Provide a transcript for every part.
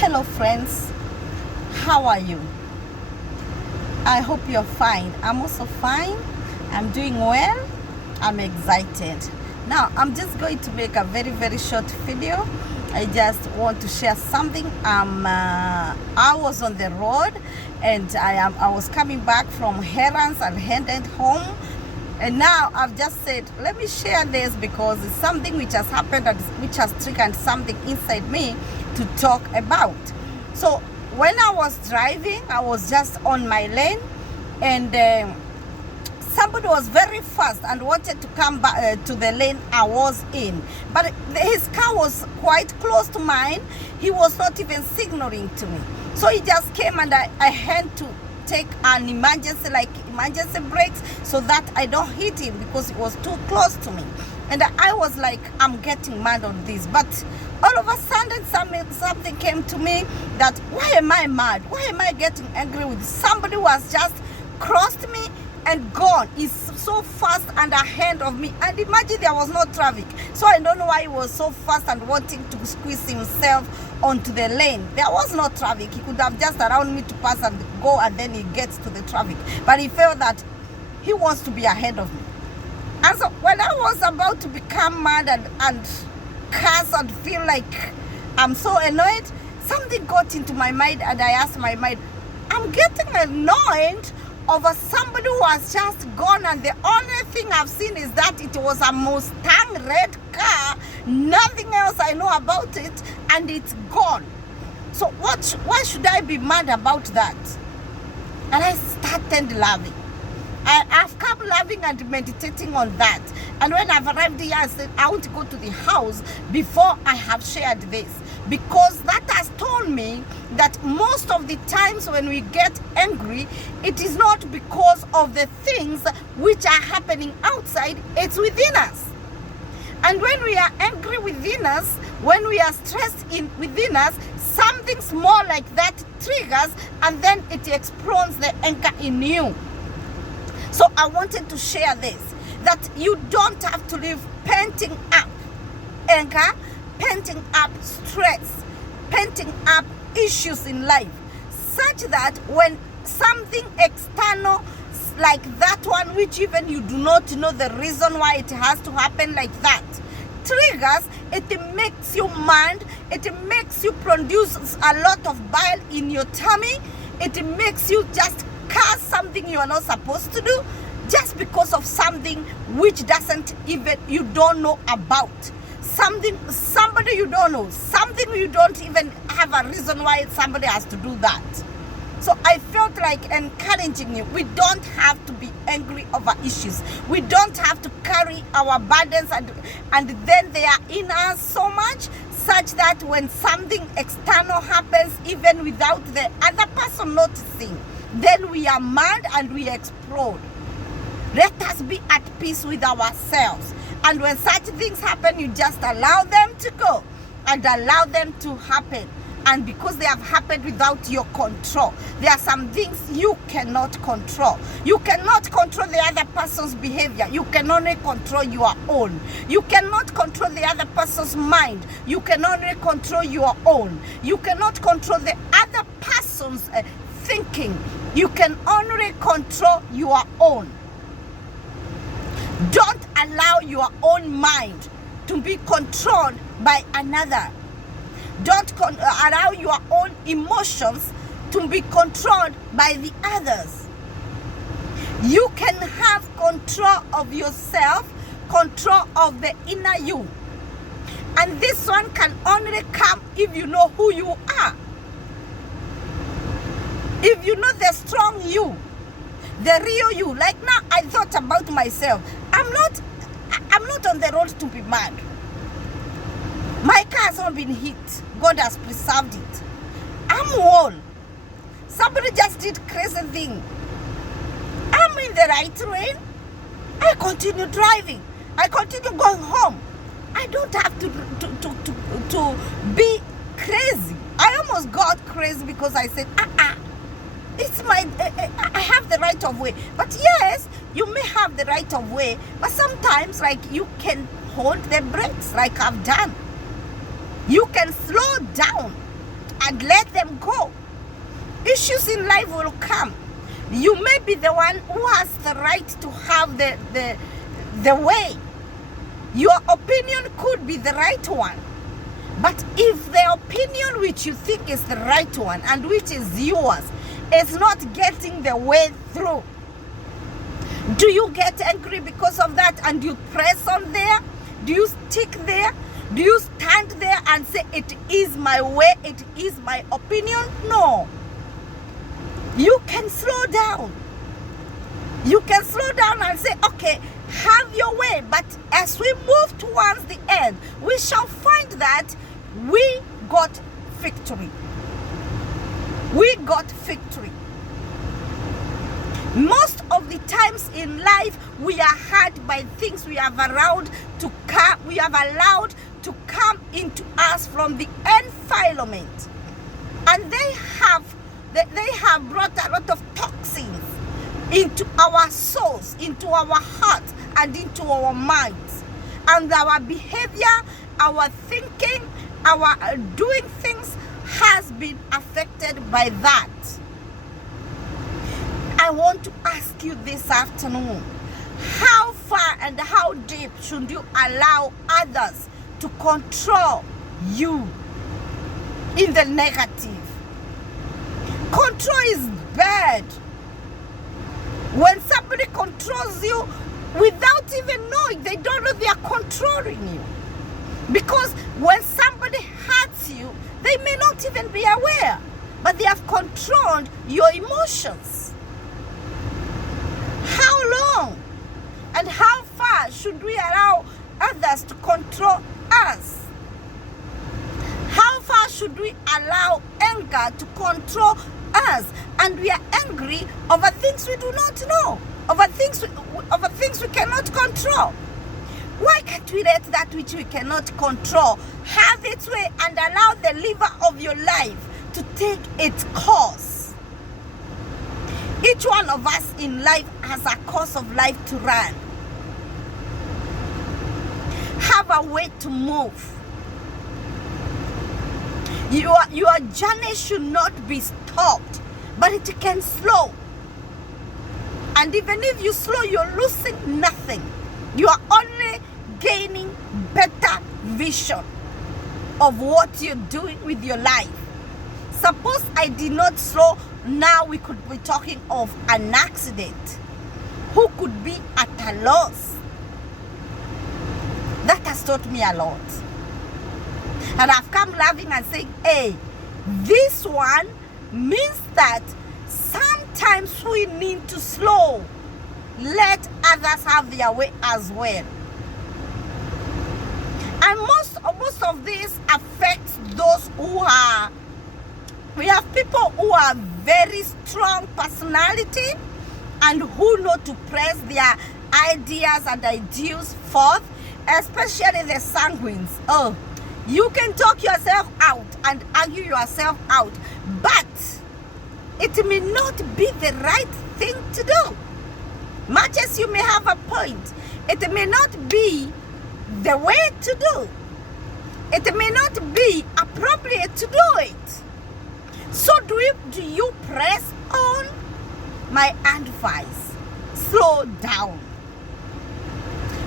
Hello friends, how are you? I hope you're fine. I'm also fine. I'm doing well. I'm excited. Now I'm just going to make a very short video. I just want to share something. I was on the road and I was coming back from errands and headed home. And now I've just said, let me share this because it's something which has happened and which has triggered something inside me to talk about. So when I was driving, I was just on my lane and somebody was very fast and wanted to come back to the lane I was in. But his car was quite close to mine. He was not even signaling to me. So he just came and I had to take an emergency brakes so that I don't hit him because it was too close to me. And I was like, I'm getting mad on this. But all of a sudden something came to me that, why am I mad? Why am I getting angry with somebody who has just crossed me and gone? He's so fast and ahead of me. And imagine there was no traffic. So I don't know why he was so fast and wanting to squeeze himself onto the lane. There was no traffic. He could have just allowed me to pass and go, and then he gets to the traffic. But he felt that he wants to be ahead of me. And so when I was about to become mad and curse and feel like I'm so annoyed, something got into my mind and I asked my mind, I'm getting annoyed over somebody who has just gone, and the only thing I've seen is that it was a Mustang red car, nothing else I know about it, and it's gone. So why should I be mad about that? And I started laughing. I've come laughing and meditating on that. And when I've arrived here, I said, I want to go to the house before I have shared this. Because that has told me that most of the times when we get angry, it is not because of the things which are happening outside, it's within us. And when we are angry within us, when we are stressed within us, something small like that triggers, and then it explodes the anger in you. So I wanted to share this, that you don't have to live painting up anger, painting up stress, painting up issues in life, such that when something external like that one, which even you do not know the reason why it has to happen like that, triggers, it makes you mad, it makes you produce a lot of bile in your tummy, it makes you just curse something you are not supposed to do just because of something which doesn't even, you don't know about. Somebody you don't know, something you don't even have a reason why somebody has to do that. So I felt like encouraging you. We don't have to be angry over issues. We don't have to carry our burdens and then they are in us so much such that when something external happens, even without the other person noticing, then we are mad and we explode. Let us be at peace with ourselves. And when such things happen, you just allow them to go and allow them to happen. And because they have happened without your control, there are some things you cannot control. You cannot control the other person's behavior. You can only control your own. You cannot control the other person's mind. You can only control your own. You cannot control the other person's thinking. You can only control your own. Don't allow your own mind to be controlled by another. Don't allow your own emotions to be controlled by the others. You can have control of yourself, control of the inner you. And this one can only come if you know who you are. If you know the strong you, the real you. Like now I thought about myself. I'm not on the road to be mad. My car has not been hit. God has preserved it. I'm whole. Somebody just did crazy thing. I'm in the right lane. I continue driving. I continue going home. I don't have to be crazy. I almost got crazy because I said, it's my, I have the right of way. But yes, you may have the right of way, but sometimes like you can hold the brakes like I've done. You can slow down. and let them go. Issues in life will come. You may be the one who has the right to have the way. Your opinion could be the right one. But if the opinion which you think is the right one and which is yours is not getting the way through, do you get angry because of that and you press on there? Do you stick there? Do you stand there and say, it is my way, it is my opinion? No. You can slow down. You can slow down and say, okay, have your way. But as we move towards the end, we shall find that we got victory. We got victory. Most of the times in life, we are hurt by things we have allowed to come into us from the environment, and they have brought a lot of toxins into our souls, into our hearts, and into our minds, and our behavior, our thinking, our doing things has been affected by that. I want to ask you this afternoon, how far and how deep should you allow others to control you in the negative? Control is bad. When somebody controls you without even knowing, they don't know they are controlling you. Because when somebody hurts you, they may not even be aware, but they have controlled your emotions. How long and how far should we allow others to control us? How far should we allow anger to control us? And we are angry over things we do not know, over things we cannot control. Why can't we let that which we cannot control have its way and allow the liver of your life to take its course? Each one of us in life has a course of life to run. Have a way to move. Your journey should not be stopped, but it can slow. And even if you slow, you're losing nothing. You are only gaining better vision of what you're doing with your life. Suppose I did not slow, now we could be talking of an accident. Who could be at a loss? That has taught me a lot. And I've come laughing and saying, hey, this one means that sometimes we need to slow. Let others have their way as well. And most of this affects those who are, we have people who are very strong personality and who know to press their ideas and ideals forth, especially the sanguines. Oh, you can talk yourself out and argue yourself out, but it may not be the right thing to do. Much as you may have a point, it may not be the way to do. It may not be appropriate to do it. So do you press on? My advice, slow down.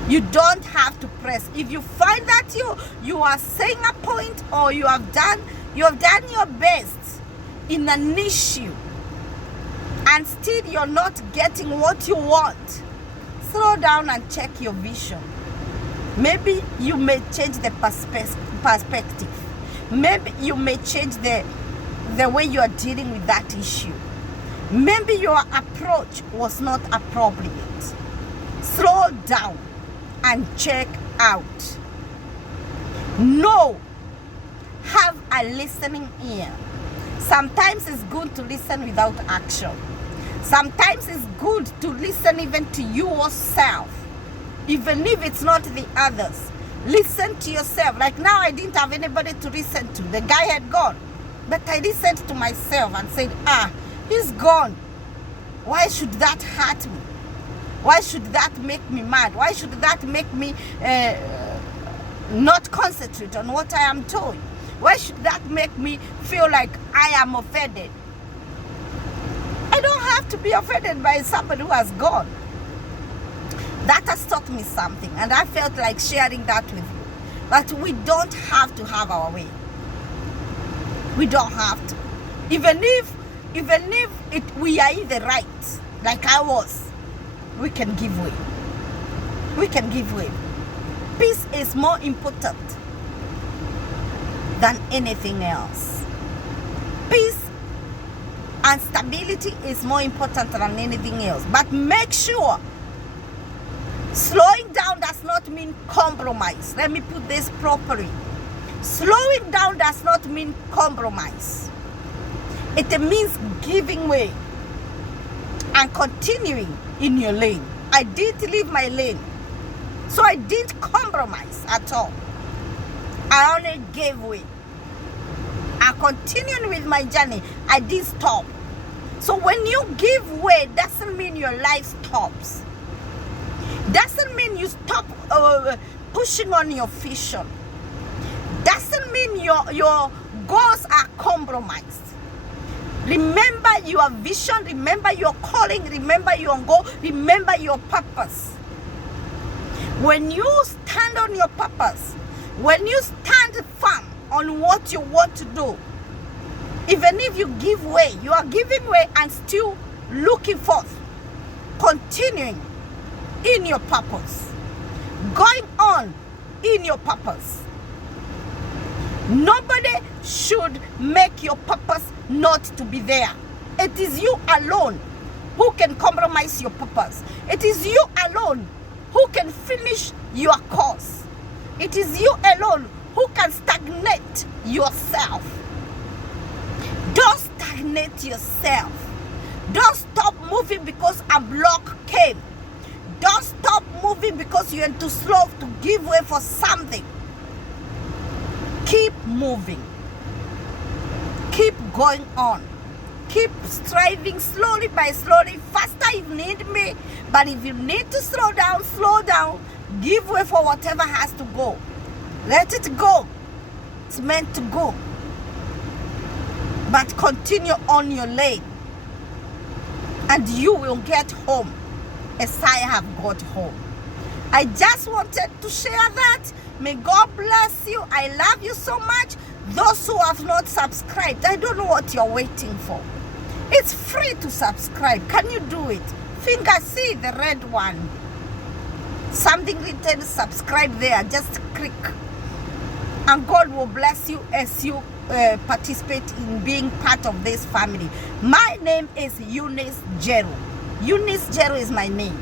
You don't have to press. If you find that you are saying a point, or you have done your best in an issue and still you're not getting what you want, slow down and check your vision. Maybe you may change the perspective. Maybe you may change the way you are dealing with that issue. Maybe your approach was not appropriate. Slow down and check out. No, have a listening ear. Sometimes it's good to listen without action. Sometimes it's good to listen even to yourself, even if it's not the others. Listen to yourself. Like now, I didn't have anybody to listen to. The guy had gone, but I listened to myself and said, he's gone. Why should that hurt me? Why should that make me mad? Why should that make me not concentrate on what I am doing? Why should that make me feel like I am offended? I don't have to be offended by somebody who has gone. That has taught me something, and I felt like sharing that with you. But we don't have to have our way. We don't have to. Even if we are in the right, like I was, we can give way. We can give way. Peace is more important than anything else. Peace and stability is more important than anything else. But make sure slowing down does not mean compromise. Let me put this properly. Slowing down does not mean compromise. It means giving way and continuing in your lane. I didn't leave my lane, so I didn't compromise at all. I only gave way. I continued with my journey. I didn't stop. So when you give way, doesn't mean your life stops. Doesn't mean you stop pushing on your vision. Doesn't mean your goals are compromised. Remember your vision, remember your calling, remember your goal, remember your purpose. When you stand on your purpose, when you stand firm on what you want to do, even if you give way, you are giving way and still looking forth, continuing in your purpose, going on in your purpose. Nobody should make your purpose not to be there. It is you alone who can compromise your purpose. It is you alone who can finish your course. It is you alone who can stagnate yourself. Don't stagnate yourself. Don't stop moving because a block came. Don't stop moving because you're too slow to give way for something. Keep moving. Keep going on. Keep striving slowly by slowly, faster if need be. But if you need to slow down, slow down. Give way for whatever has to go. Let it go. It's meant to go. But continue on your lane. And you will get home as I have got home. I just wanted to share that. May God bless you. I love you so much. Those who have not subscribed, I don't know what you're waiting for. It's free to subscribe. Can you do it? Finger, see the red one. Something written subscribe there. Just click. And God will bless you as you participate in being part of this family. My name is Eunice Jeru. Eunice Jeru is my name.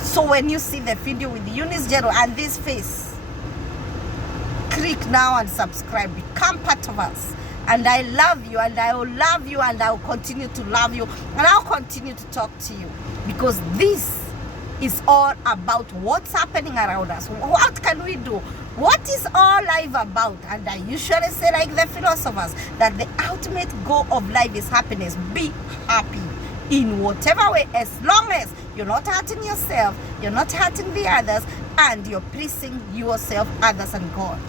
So when you see the video with Eunice Jeru and this face, click now and subscribe. Become part of us. And I love you, and I will love you, and I will continue to love you, and I'll continue to talk to you, because this is all about what's happening around us. What can we do? What is all life about? And I usually say, like the philosophers, that the ultimate goal of life is happiness. Be happy in whatever way, as long as you're not hurting yourself, you're not hurting the others, and you're pleasing yourself, others, and God.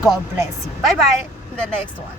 God bless you. Bye-bye. The next one.